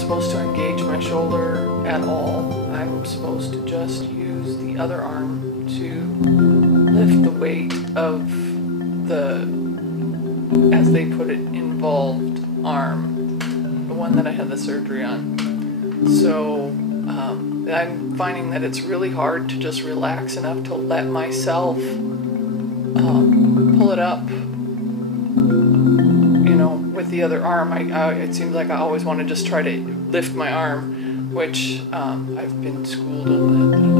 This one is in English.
supposed to engage my shoulder at all. I'm supposed to just use the other arm to lift the weight of the, as they put it, involved arm, the one that I had the surgery on. So I'm finding that it's really hard to just relax enough to let myself pull it up, with the other arm. It seems like I always want to just try to lift my arm, which I've been schooled on that.